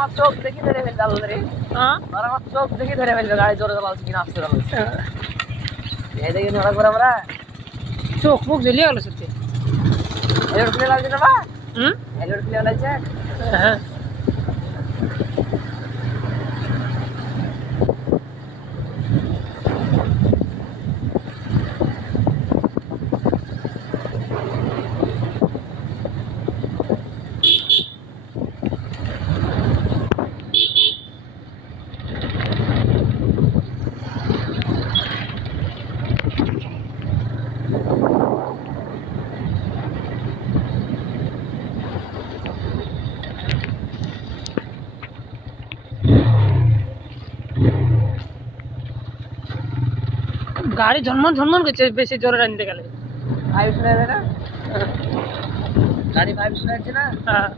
আমার চোখ দেখি ধরে ফেলবে আল্লাহ রে। হ্যাঁ ওরা আমার চোখ দেখি ধরে ফেলবে গাড়ি জোরে চালাচ্ছে কিনা আস্তে চালাচ্ছে। এই দেখি ধরা করে আমরা চোখ মুখ জ্বলিয়ে গেল সত্যি। হেলমেট খুলে লাগছে না বা? হুম হেলমেট খুলে লাগছে। হ্যাঁ গাড়ি ঝনমন ঝনমন করছে বেশি জোরে টানতে গেলে। ভাইব শুনে যাবে না? গাড়ি ভাইব শুনে যাচ্ছে না? হ্যাঁ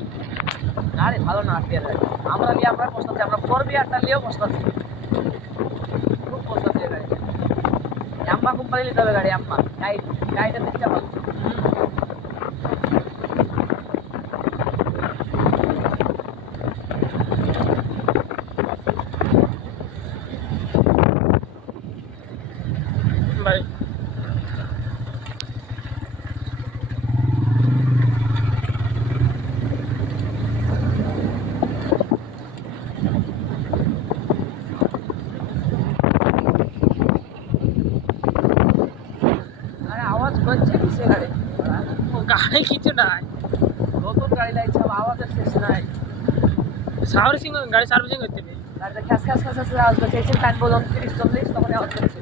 গাড়ি ভালো না আটকে যায়। আমরা নিয়ে আমরা পস্তাচ্ছি, আমরা 4 বিয়ারটা নিয়েও পস্তাচ্ছি। খুব পস্তাচ্ছি গাড়ি। আম্মা কোম্পানি নিতে হবে গাড়ি, আম্মা গাড়িটা দেখতে ভালো। ভাই আরে আওয়াজ করছে কি সে গাড়ি? গাড়ি কিছু নাই, নতুন গাড়ি লাগছে, আওয়াজের শেষ নাই। সার্ভিসিং গাড়ি সার্ভিসিং করতে নেই। গাড়িটা খ্যাস খ্যাস খ্যাস খ্যাস আওয়াজ করছে। এসে টাইম বলুন 30-40 তখন আওয়াজ করছে।